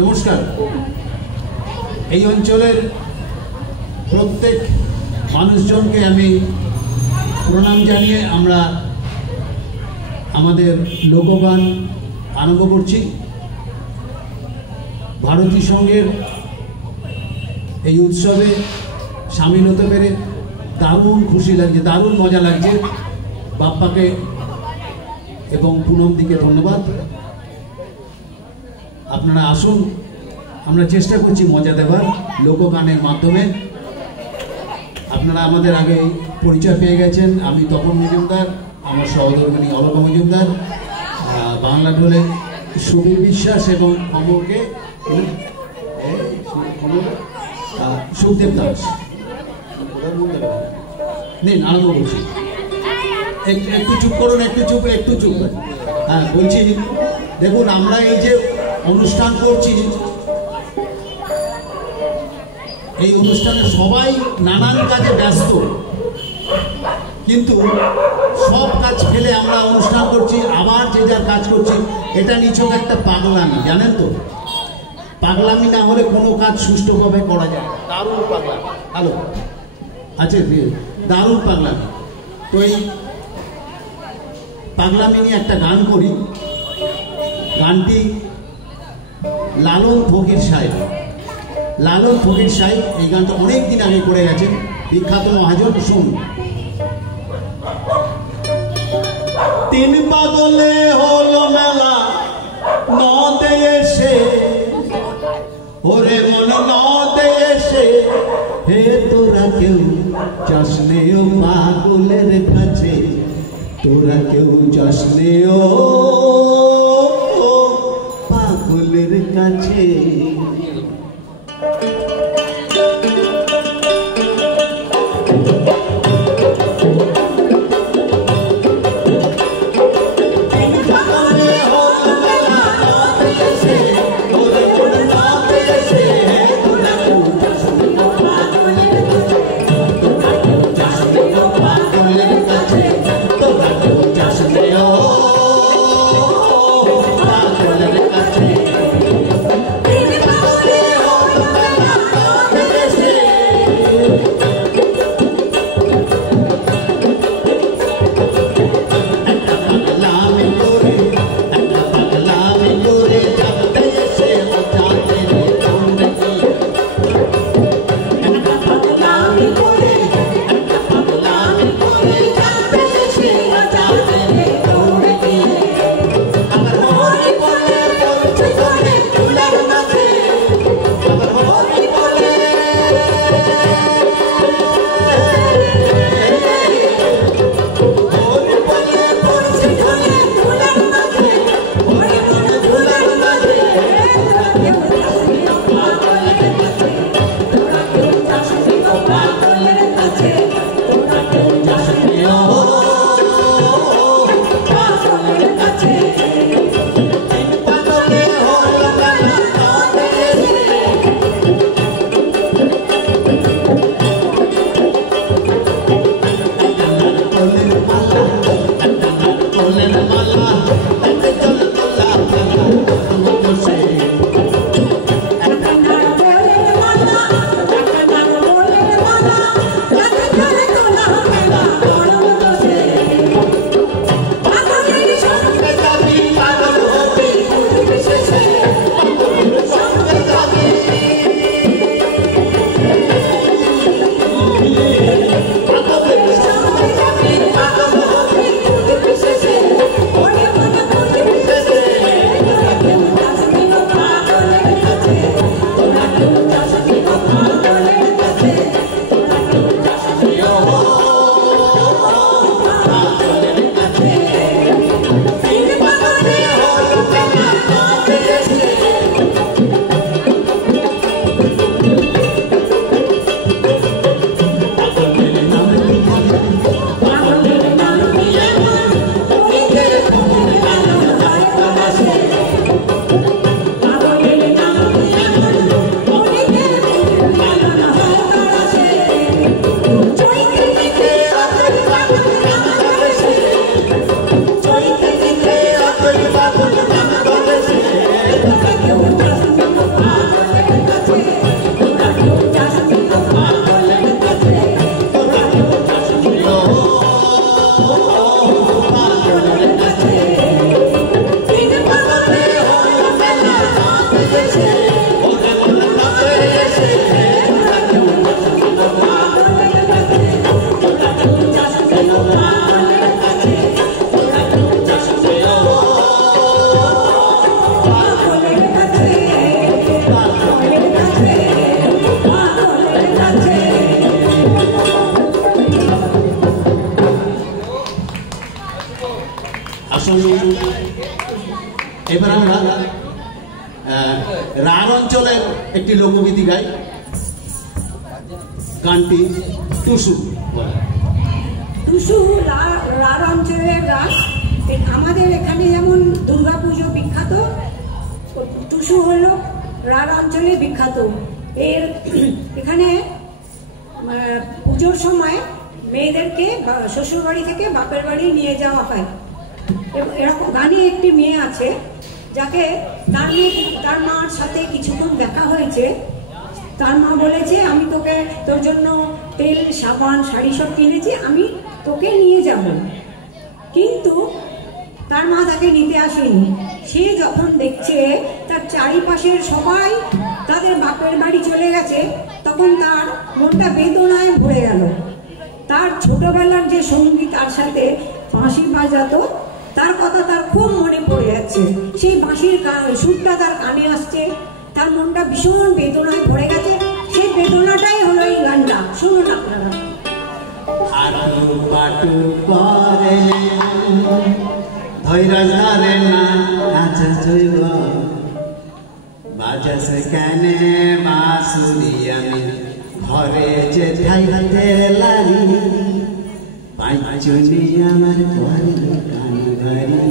নমস্কার। এই অঞ্চলের প্রত্যেক মানুষজনকে আমি প্রণাম জানিয়ে আমরা আমাদের লোকগান আরম্ভ করছি। ভারতী সংঘের এই উৎসবে সামিল হতে পেরে দারুণ খুশি লাগছে, দারুণ মজা লাগছে। বাপ্পাকে এবং পুনমদিকে ধন্যবাদ। আপনারা আসুন, আমরা চেষ্টা করছি মজা দেওয়ার লোকগানের মাধ্যমে। আপনারা আমাদের আগে পরিচয় পেয়ে গেছেন। আমি তপন মজুমদার, আমার সহধর্মিণী অলকা মজুমদার, বাংলা ঢোলে সুবীর বিশ্বাস এবং কমলকে সুখদেব দাস। নিন, আরম্ভ করছি। একটু চুপ করুন, একটু চুপ। হ্যাঁ, বলছি দেখুন, আমরা এই যে অনুষ্ঠান করছি, এই অনুষ্ঠানে সবাই নানান কাজে ব্যস্ত, কিন্তু সব কাজ ফেলে আমরা অনুষ্ঠান করছি, আবার যে যার কাজ করছি। এটা নিছক একটা পাগলামি, জানেন তো? পাগলামি না হলে কোনো কাজ সুষ্ঠুভাবে করা যায়। দারুণ পাগলামি। হ্যালো, আচ্ছা, দারুণ পাগলামি। তো এই পাগলামি নিয়ে একটা গান করি। গানটি লালন ফকির সাহেব এই গানটা অনেক দিন আগে করে গেছেন, বিখ্যাত মহাজন। শুনুন। তিন পাগলে হলো মেলা নদে এসে, ওরে মন নদে এসে, হে তোরা কেউ যাসনে ও পাগলের কাছে, তোরা কেউ যাসনে ও পাগলের কাছে। Thank you. রাঢ় অঞ্চলের একটি লোকগীতি গাই, গানটি টুসু বলে। টুসু রাঢ় অঞ্চলের রাস। আমাদের এখানে যেমন দুর্গাপুজো বিখ্যাত, টুসু হলো রাঢ় অঞ্চলে বিখ্যাত। এখানে পুজোর সময় মেয়েদেরকে শ্বশুর বাড়ি থেকে বাপের বাড়ি নিয়ে যাওয়া হয়। এরকম গানে একটি মেয়ে আছে যাকে তার মার সাথে কিছুক্ষণ দেখা হয়েছে। তার মা বলেছে, আমি তোর জন্য তেল, সাবান, শাড়ি সব কিনেছি, আমি তোকে নিয়ে যাব। কিন্তু তার মা তাকে নিতে আসেনি। সে যখন দেখছে তার চারিপাশের সবাই তাদের বাপের বাড়ি চলে গেছে, তখন তার মনটা বেদনায় ভরে গেল। তার ছোটবেলার যে সঙ্গী তার সাথে বাঁশি বাজাতো, তার কথা তার খুব মনে পড়ে যাচ্ছে। সেই বাঁশির সুরটা তার কানে আসছে, তার মনটা ভীষণ বেদনায় ভরে গেছে। সেই বেদনাটাই হলো এই গানটা। শুনুন আপনারা। আটু পাটু করে ধৈর্য ধরে না আচ্ছা জৈব বাজাস কেনে বাঁশুরি আমি ঘরে যে ঠাইতে লারি পাঁচুনি আমার ঘরে কান ঘরি।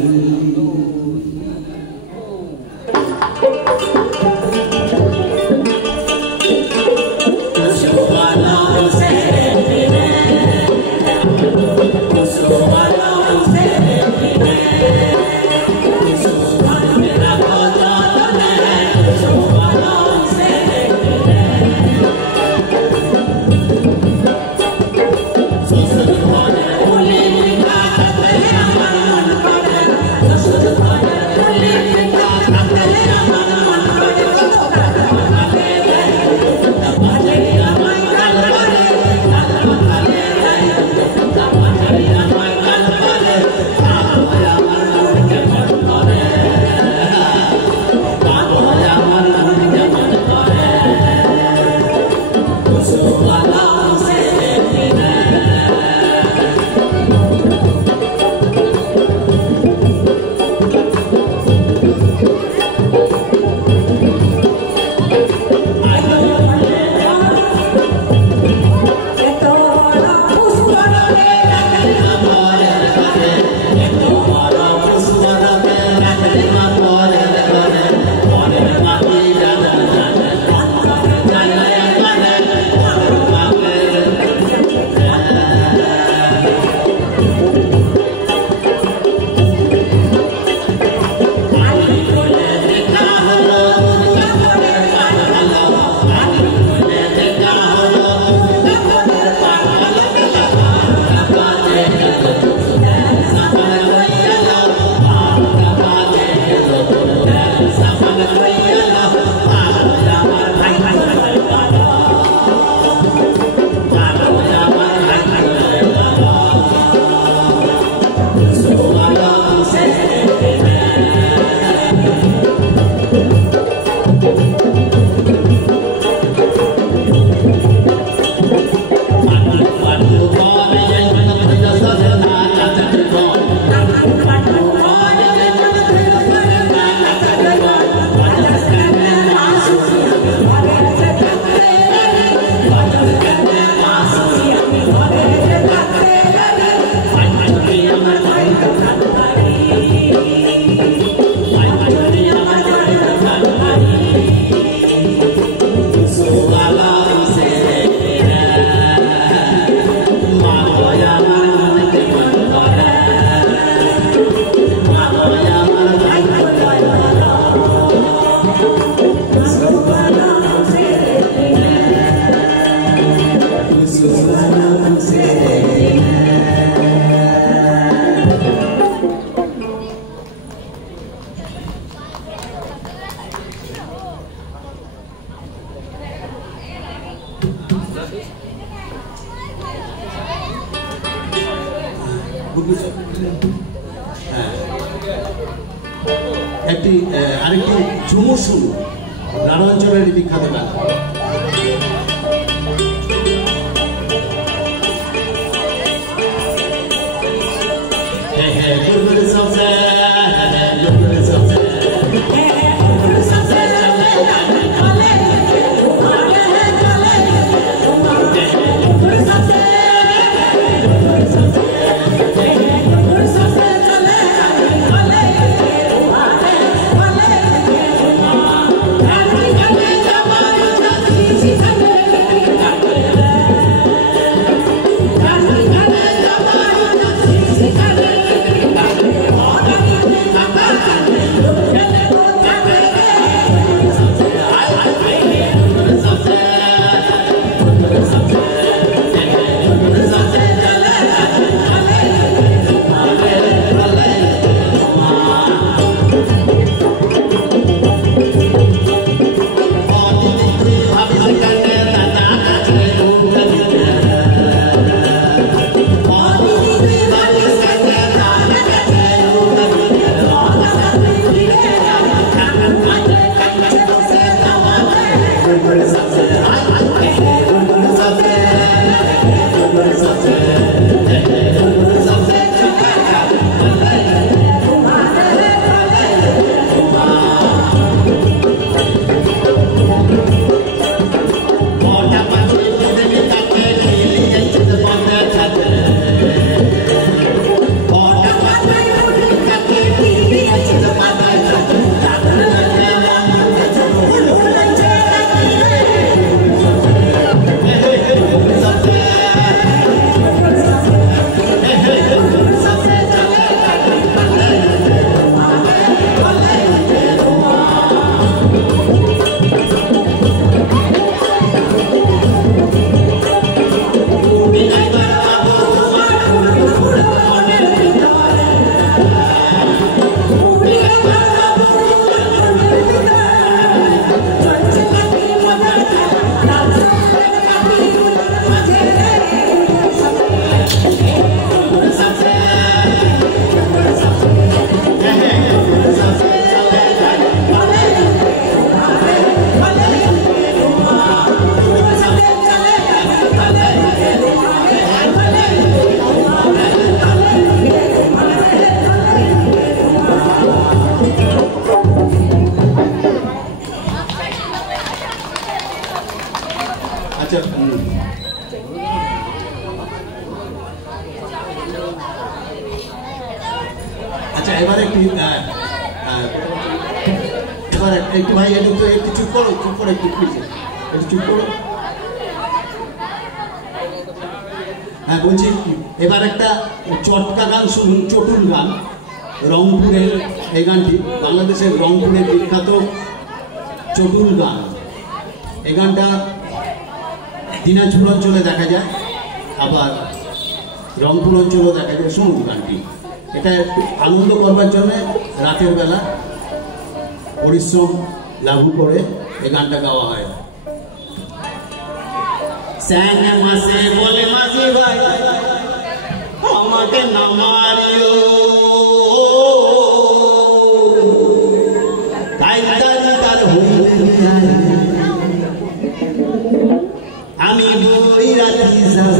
আরেকটি ঝুমুর শুরু রাঢ় অঞ্চলের বিখ্যাত গান। Hey, এবার একটু ভাই একটু চুপ করো একটু প্লিজ একটু চুপ করো। হ্যাঁ বলছি এবার একটা চটকা গান শুনুন, চটুল গান, রংপুরের এই গানটি, বাংলাদেশের রংপুরের বিখ্যাত চটুল গান। এই গানটা দিনাজপুর অঞ্চলে দেখা যায়, আবার রংপুর অঞ্চলেও দেখা যায়। শুনুন গানটি, এটা একটু আনন্দ করবার জন্য রাতের বেলা পরিশ্রম লাঘু করে এই গানটা গাওয়া হয়। স্যানে মাসে বলে মাঝি ভাই আমাকে না মারিও, আমি বই রাতি যাব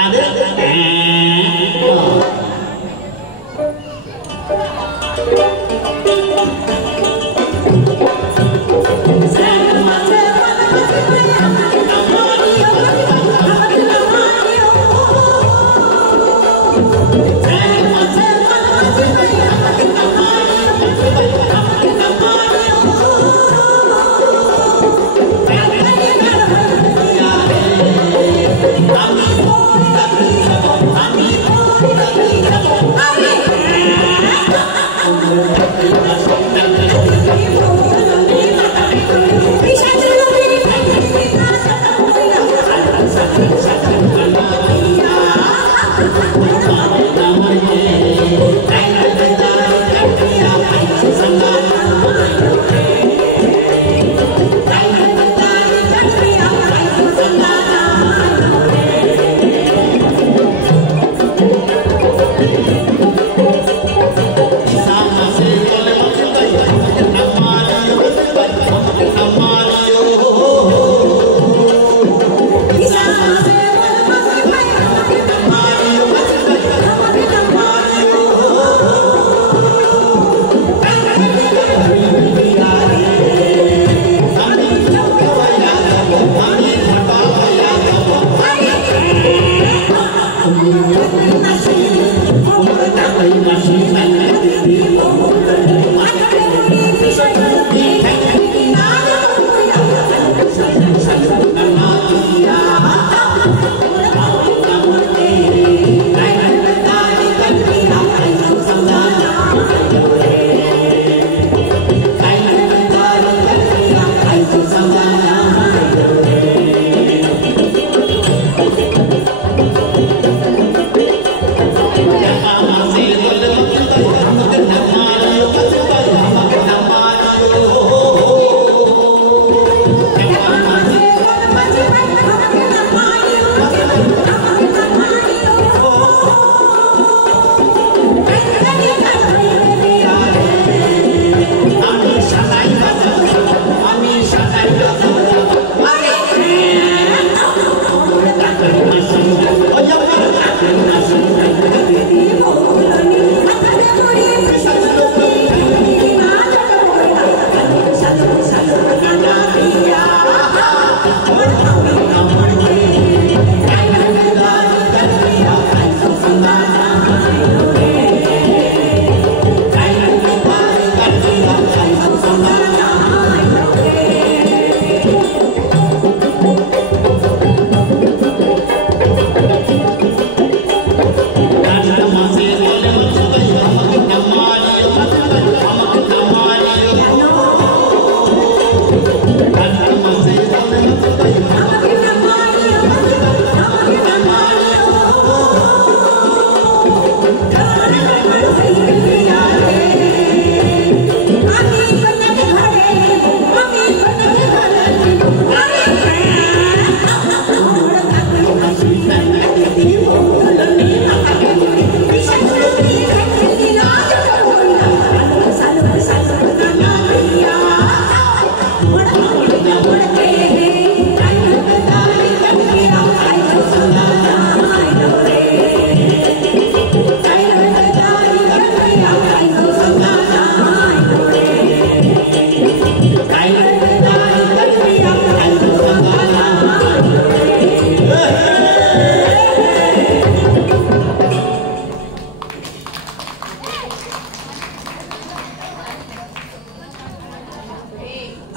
আরে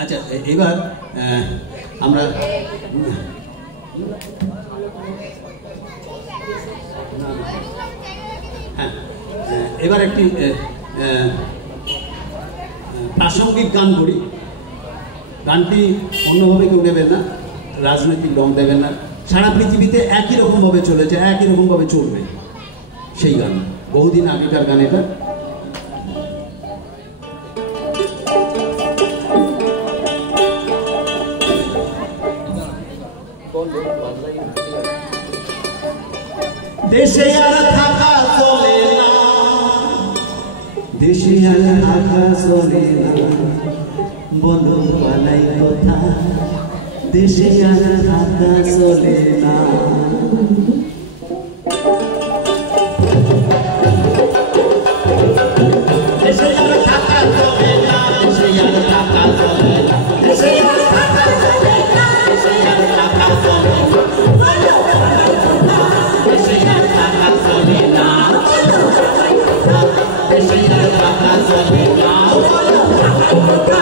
আচ্ছা, এবার আমরা হ্যাঁ, এবার একটি প্রাসঙ্গিক গান করি। গানটি অন্যভাবে কেউ নেবেন না, রাজনৈতিক রং দেবেন না, সারা পৃথিবীতে একই রকমভাবে চলেছে, একই রকমভাবে চলবে সেই গান, বহুদিন আগেকার গান এটা। দেশে আর থাকা চলে না, দেশে আর থাকা চলে না, বলো পালাই কথা, দেশে আর থাকা চলে না। দেশে আর থাকা চলে না, দেশে আর থাকা চলে না, দেশে আর থাকা চলে না, দেশে আর থাকা চলে না, বলো পালাই কথা, দেশে আর থাকা চলে না, বলো পালাই কথা, দেশে আর থাকা চলে না, বলো পালাই কথা,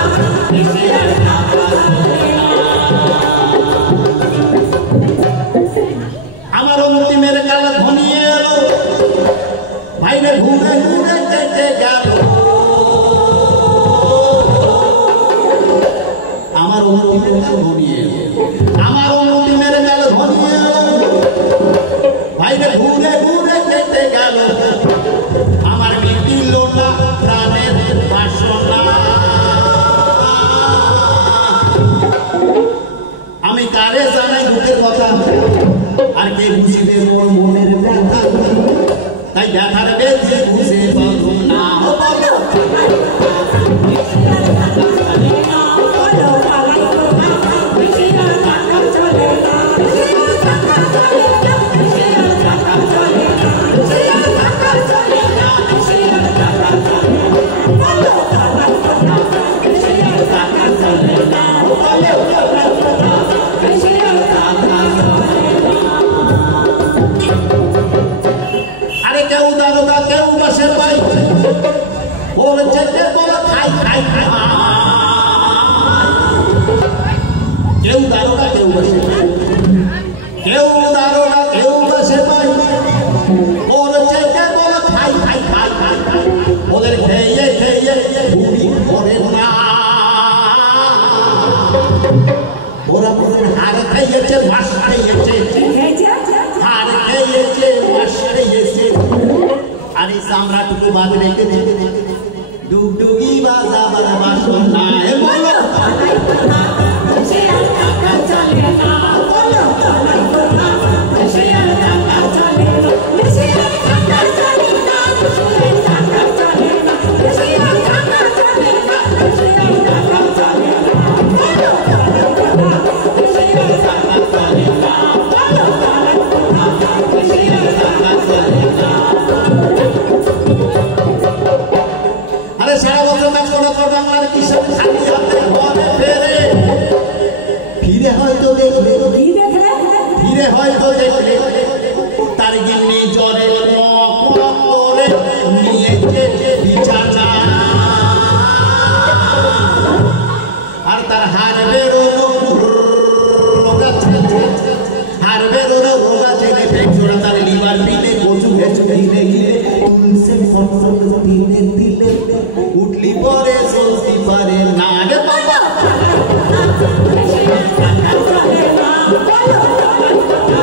দেশে আর থাকা চলে না। আমার অন্তিমের কাল ঘনিয়ে এলো, বাইরে ঘুরে ঘুরে কেটে গেল, আমার অন্তিমের কাল ঘনিয়ে এলো, আমার অন্তিমের কাল ঘনিয়ে এলো, বাইরে ঘুরে ঘুরে কেটে গেল, আমার মিটিল না প্রাণের বাসনা, আমি কারে জানাই দুঃখের কথা, আর কে বুঝিবে মোর মনের ব্যথা, তাই ব্যথার বেঁধে বুঝে পাবো না, আরে কেউ দারোগা কেউ বাসের ভাই, ওর চেটে বলা খাই খাই খাই, কেউ দারোগা কেউ বাসের ভাই, কেউ দারোগা কেউ বাসের ভাই, ওর চেটে বলা খাই খাই খাই খাই, ওদের খেয়ে খেয়ে ঘুরি করে না, ওরা ওদের হার খাইয়েছে মাস খাইয়েছে, হার খেয়েছে মাস খাইয়েছে, আর এই চামড়াটুকু বাদ রেখে ডুগডুগি বাজাবার বাসনা, বলো পালাই কথা, দেশে আর থাকা চলে না, বলো পালাই কথা, দেশে আর থাকা চলে না, দেশে আর থাকা চলে না, দেশে আর থাকা চলে না, দেশে আর থাকা চলে না, দেশে আর থাকা চলে না, বলো পালাই কথা, দেশে আর থাকা চলে না, বলো পালাই কথা, দেশে আর থাকা চলে না। আরে সারা বছর কাজ করা তো বাংলার কৃষক খালি হাতে ঘরে ফেরে, ফিরে হয়তো দেখলে, ফিরে হয়তো দেখলে তার গিন্নি জ্বরে করে নিয়েছে বিছানা, আর তার হার বেরোনো রোগা ছেলে, হার বেরোনো রোগা ছেলে পেছনে তার লিভার পিলে কচু হেঁচু ঘিরে ঘিরে তুলছে ফটফট দিলে দিলে, উঠলি পরে চলতে পারে না, রে বাবা দেশে আর থাকা চলে না, বলো পালাই কথা,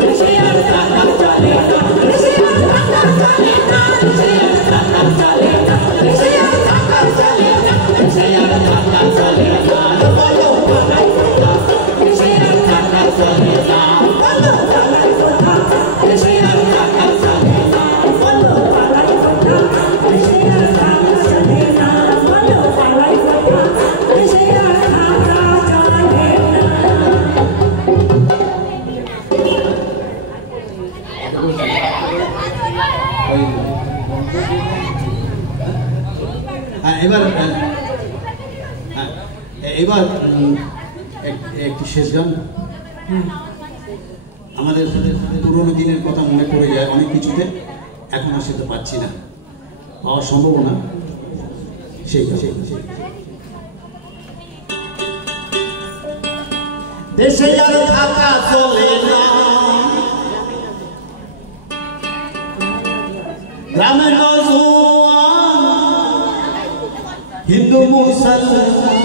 দেশে আর থাকা চলে না, দেশে আর থাকা চলে না, দেশে আর থাকা চলে না, দেশে আর থাকা চলে না, দেশে আর থাকা চলে না, বলো পালাই কথা, দেশে আর থাকা চলে না, বলো পালাই কথা, দেশে আর থাকা চলে না, বলো পালাই কথা, দেশে আর থাকা চলে না, বলো পালাই কথা, দেশে আর থাকা চলে না। এবার এবার একটি শেষ গান, আমাদের পুরোনো দিনের কথা মনে পড়ে যায় অনেক কিছুতে, এখন আর সেটা পাচ্ছি না, পাওয়ার সম্ভাবনা সেই দেশে আর থাকা চলে না, গ্রামের নওজোয়ান হিন্দু মুসলমান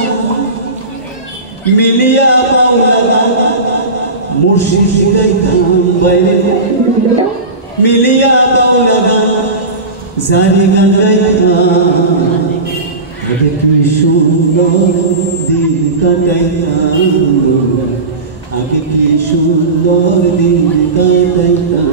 মিলিয়া বাউলা মুর্শিদ গাইতাম বাইরে, মিলিয়া বাউলা জারি গান গাইতাম, আগে কি সুন্দর দিন কাটাইতাম, আগে কি সুন্দর দিন কাটাইতাম।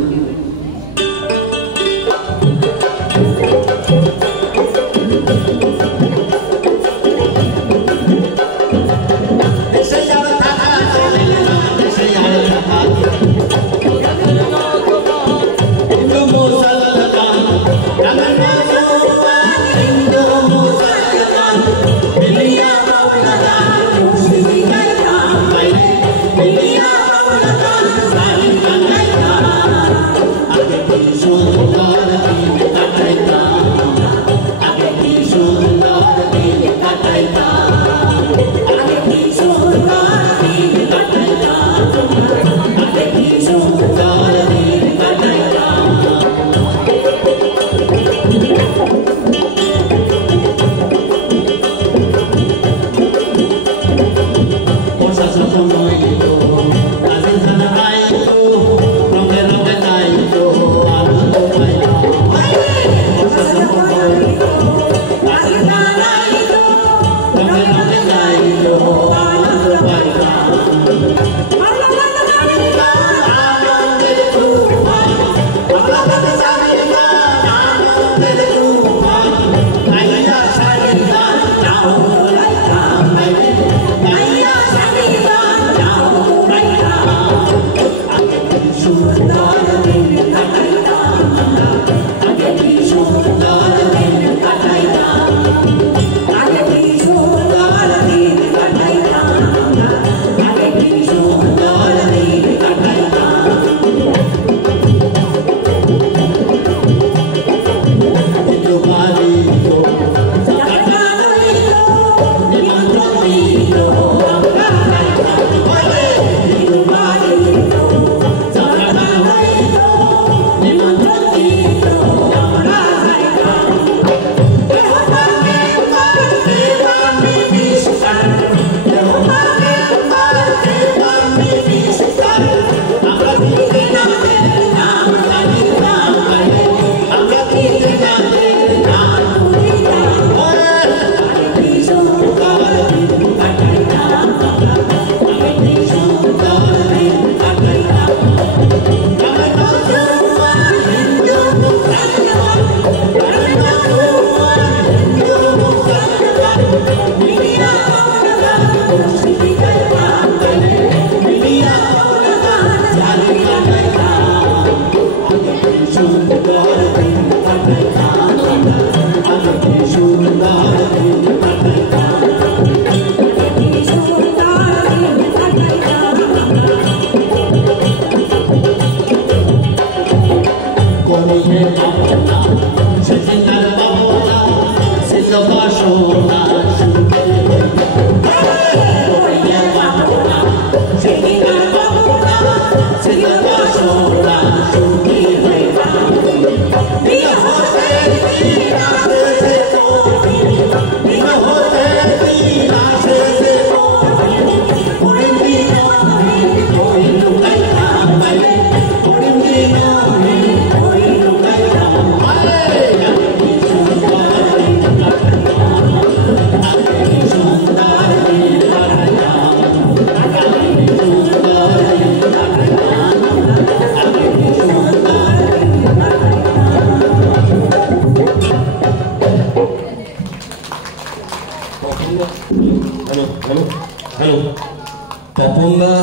তপনদা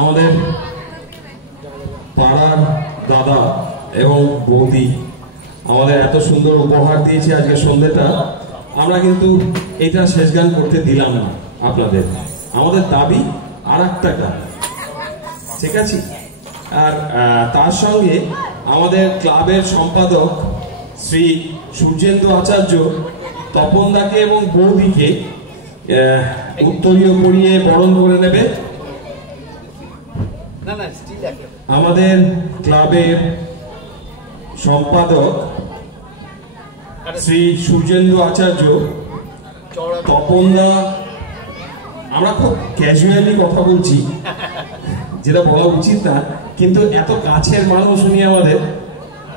আমাদের পাড়ার দাদা এবং বৌদি আমাদের এত সুন্দর উপহার দিয়েছে আজকে সন্ধ্যেটা। আমরা কিন্তু এটা শেষ গান করতে দিলাম না আপনাদের, আমাদের দাবি আর একটা গান, ঠিক আছে? আর তার সঙ্গে আমাদের ক্লাবের সম্পাদক শ্রী সূর্যেন্দু আচার্য তপনদাকে এবং বৌদিকে উত্তরীয় পরিয়ে বরণ করে নেবে। আমাদের ক্লাবের সম্পাদক শ্রী সূর্যেন্দু আচার্য, তপনদা, আমরা খুব ক্যাজুয়ালি কথা বলছি, যেটা বলা উচিত না, কিন্তু এত কাছের মানুষ উনি আমাদের।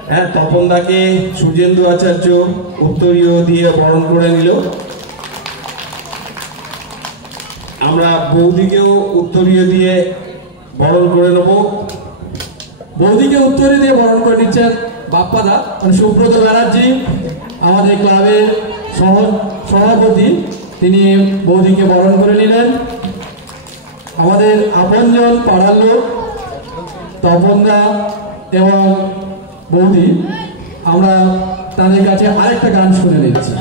হ্যাঁ, তপনদাকে সূর্যেন্দু আচার্য উত্তরীয় দিয়ে বরণ করে নিল। আমরা বৌদিকেও উত্তরীয় দিয়ে বরণ করে নেব। বৌদিকে উত্তরীয় দিয়ে বরণ করে নিচ্ছেন বাপ্পাদা, মানে সুব্রত ব্যানার্জি, আমাদের ক্লাবের সভাপতি, তিনি বৌদিকে বরণ করে নিলেন। আমাদের আপনজন পাড়ার লোক তপনদা এবং বৌদি, আমরা তাদের কাছে আরেকটা গান শুনে নিচ্ছি।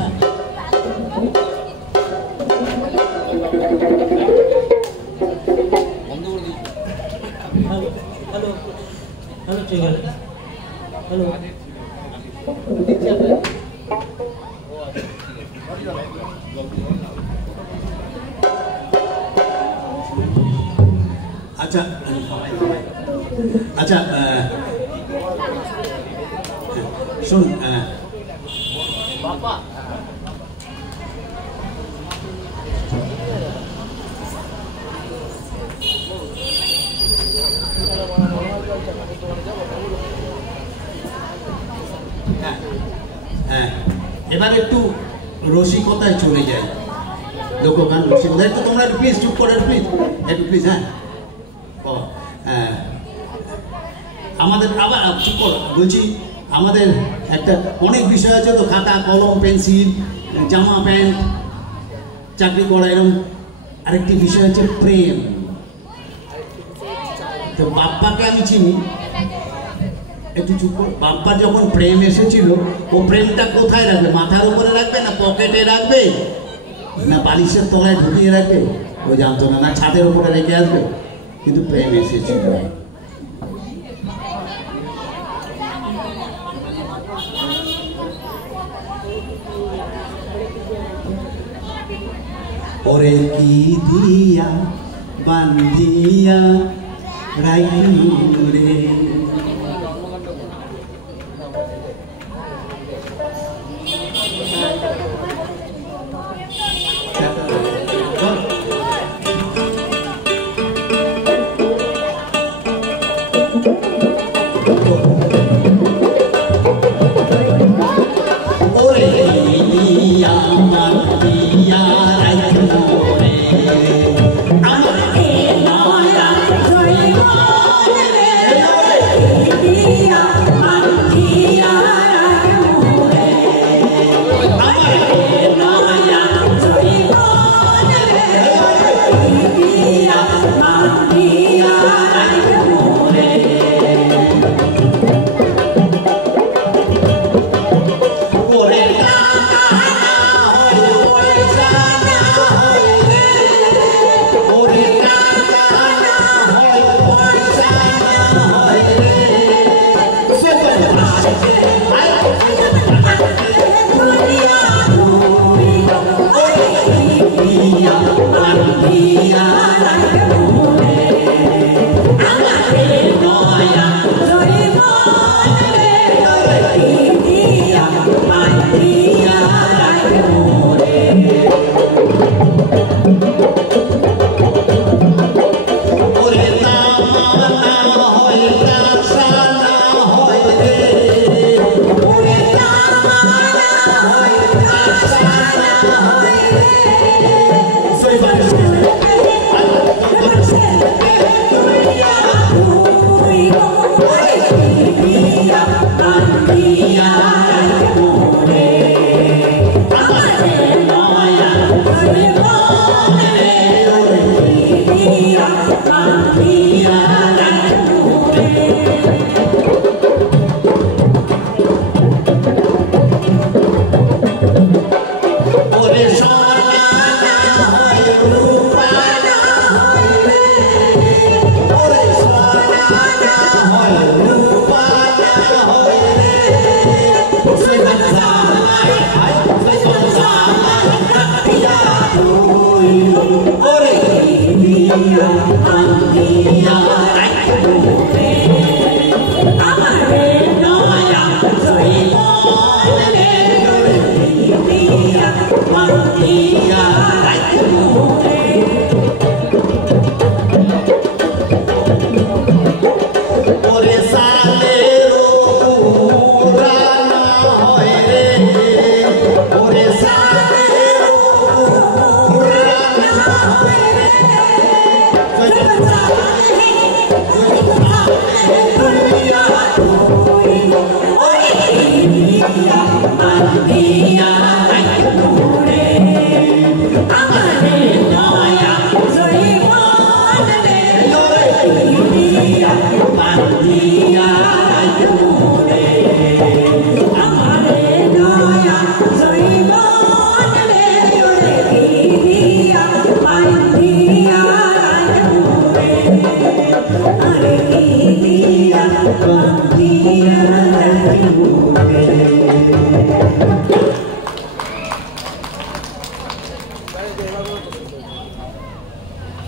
আচ্ছা আচ্ছা, শুন বাবা, হ্যাঁ, এবার একটু রসিকতায় চলে যায়, লোকগান রসিকতা। একটু তোমরা প্লিজ চুপ করে, প্লিজ একটু প্লিজ। হ্যাঁ, ও আমাদের আবার চুপ কর বলছি, আমাদের একটা অনেক বিষয় আছে তো, খাতা কলম পেন্সিল জামা প্যান্ট চাকরি করা, এরকম আরেকটি বিষয় আছে প্রেম। তো বাপ্পাকে আমি চিনি, একটু চুপ কর। বাপ্পার যখন প্রেম এসেছিল, ও প্রেমটা কোথায় রাখবে? মাথার উপরে রাখবে, না পকেটে রাখবে, না বালিশের তলায় ঢুকিয়ে রাখবে? ও জানতো না, না ছাদের উপরে রেখে আসবে। কিন্তু প্রেম এসেছিল। ওরে কি দিয়া বান্ধিয়া রাইলু রে,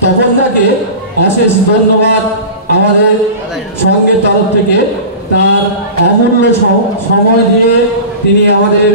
তপনদাকে অশেষ ধন্যবাদ আমাদের সঙ্গের তরফ থেকে, তার অমূল্য সময় দিয়ে তিনি আমাদের